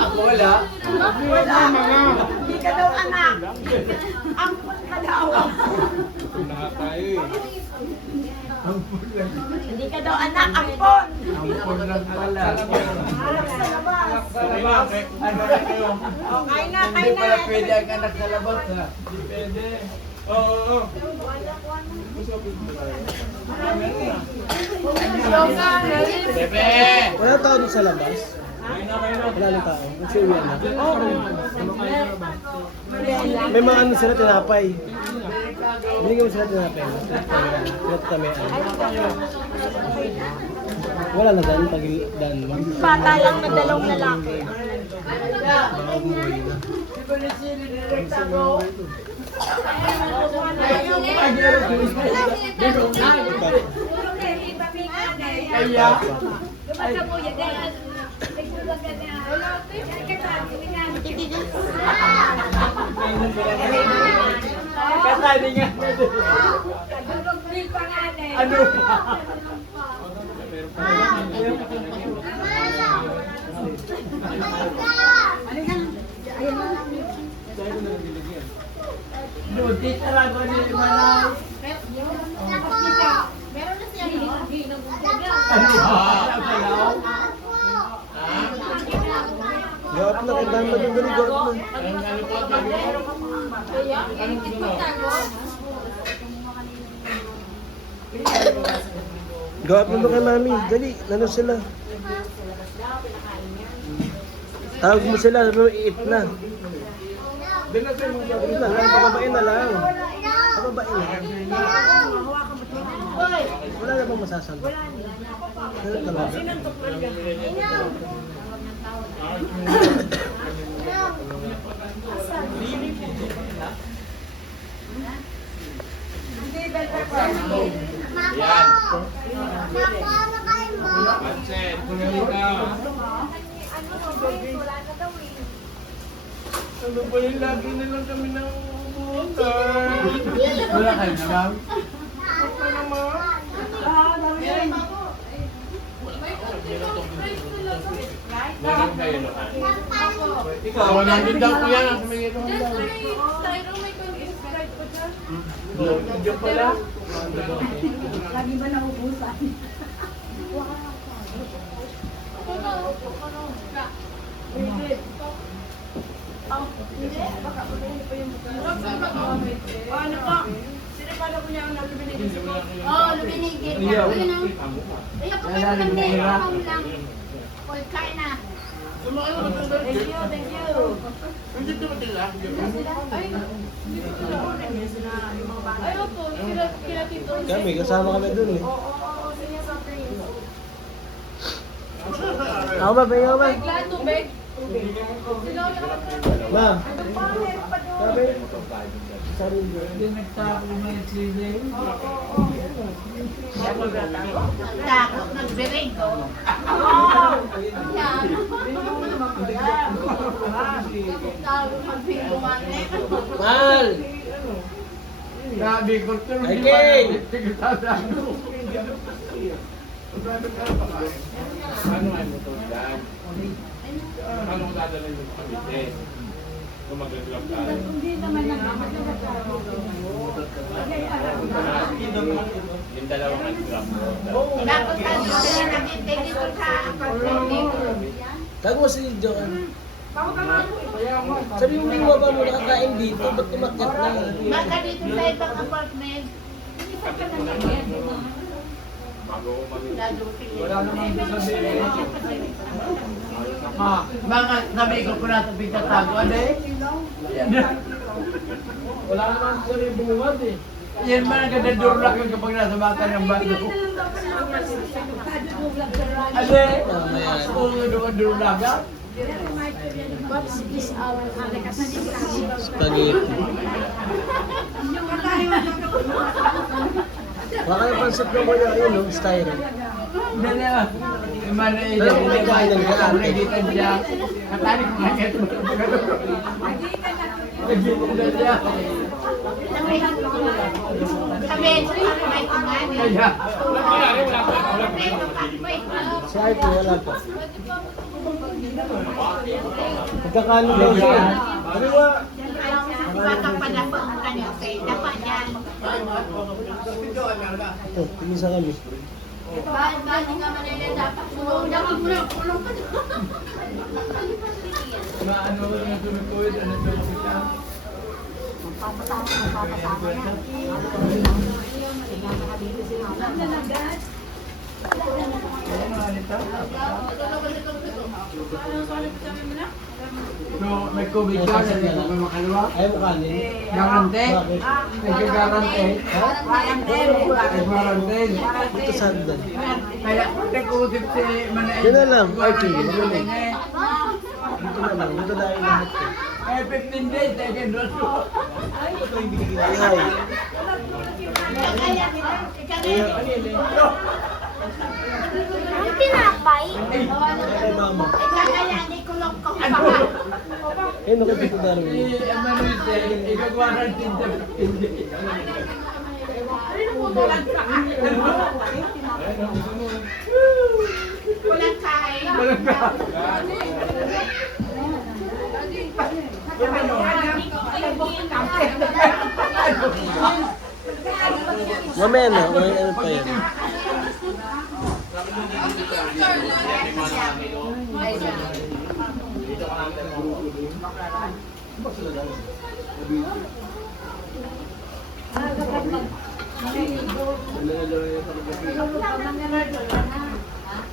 Ako wala. Wala. Hindi ka daw anak. Ampun ka daw. Hindi ka daw anak, ampun. Ampun lang pala. Anak sa labas. Ano na kayo? Oh, kain na, Hindi kain pala na. pwede ang anak sa labas ha. Hindi pwede. Oo. Bebe! Wala tao dito sa labas. Wala na tao. Ang sure yan na. May mga ano sila tinapay. Binigyan mo sila tinapay. Tinatamean. Wala na daan pag daan mo. Bata lang na dalawang lalaki. Kaya? Katali nga. Ano pa? Duti talaga ni Manay. Meron na siya, no? Ano ba? Gawap na. Kung daan mo din dali, gawap na. Gawap mo doon kay mami. Dali, nano sila. Tawag mo sila, sabi mo, i-eat na. Yun na lang, pababain na lang. Pababain na. Wala na bang masasabi? Ganun talaga. Yan. Pansin, kunin ka. Ano ba yung lagi na lang kami ng umuutan? Wala kayo na lang? Wala naman. Meron kayo na. Ikaw, wala din daw po yan. Ang tumingin ko daw. Diyan pala. Lagi ba naubusan? Ano po? Sino pa na po niya ang nalubinigin ko? Oh, luminigit. Kaya ko kayo kami. Ako lang. Oy, kain na. Thank you. Hindi ko nila. Ayaw po, kila Tito. Kami, kasama kami dun eh. Oo, siya sa Prince. Ako ba, bayo ba? Glad tubig. Ma'am, sabi, sabi ko. Hindi nagtapo na yung sili. Takot nagbirig ko. Mahal! Sabi ko, pero Ay, hindi King! Ano ay mo ito dyan? Ano kung dadalhin mo sa kabite? Kung mag-vlog tayo. Hindi naman Yung dalawang nag-vlog mo. Dapat tayo sila nakintay dito sa apartment dito. Tago mo si Joan. Sabi mo, hindi mo ba mo nakakain dito? Ba't tumakyat na? Baka dito sa ibang apartment. Hindi sa ka nangyayari. Bago ko mag- Wala naman sabihin. Ma, mga sabi ko kung nasa pagtatago, ano eh? Wala naman sa bungad eh. Yan man ang ganda durlak yung kapag nasa bata ng bago. Ano eh? Kung doon durlak ah? What is our Spaghetti. Baka yung pansip na mo yun, no? Styro. Dali ah. Imana eh, Pero kung may kainan ka, ang nagitan siya. Katali ko nga ito. Nagitan na siya. beso para may tingan. Kaya, Si Arte, wala pa. Magkakano daw siya? Ano ba? Baka pa na pa kanyo kay dapat yan. Ito, tumisa kami. Bakit ka Manila dapat? Dapat mo na kulong ka. maano na tumituwid, ano ito siya? So, may COVID ka, hindi ka pa makalawa? Ayaw mo kanin? Garante? Bakit? Nagkagarante? Ay, quarantine. Ito sa hagdan. Kaya, nag-uusip si Manael. Yan na lang, Arte. Magaling. Dito na lang, dito na yung lahat ko. Kaya 15 days, second dose ko. Ay, Ang tinapay? ay mama. Kakayanin ko lang ko. Eh, naku dito Darwin. Si Emmanuel, ikaw-quarantine sa 15 days. Walang kain. Walang ka. Mamaya na, may ano pa yan. Wala na lang yung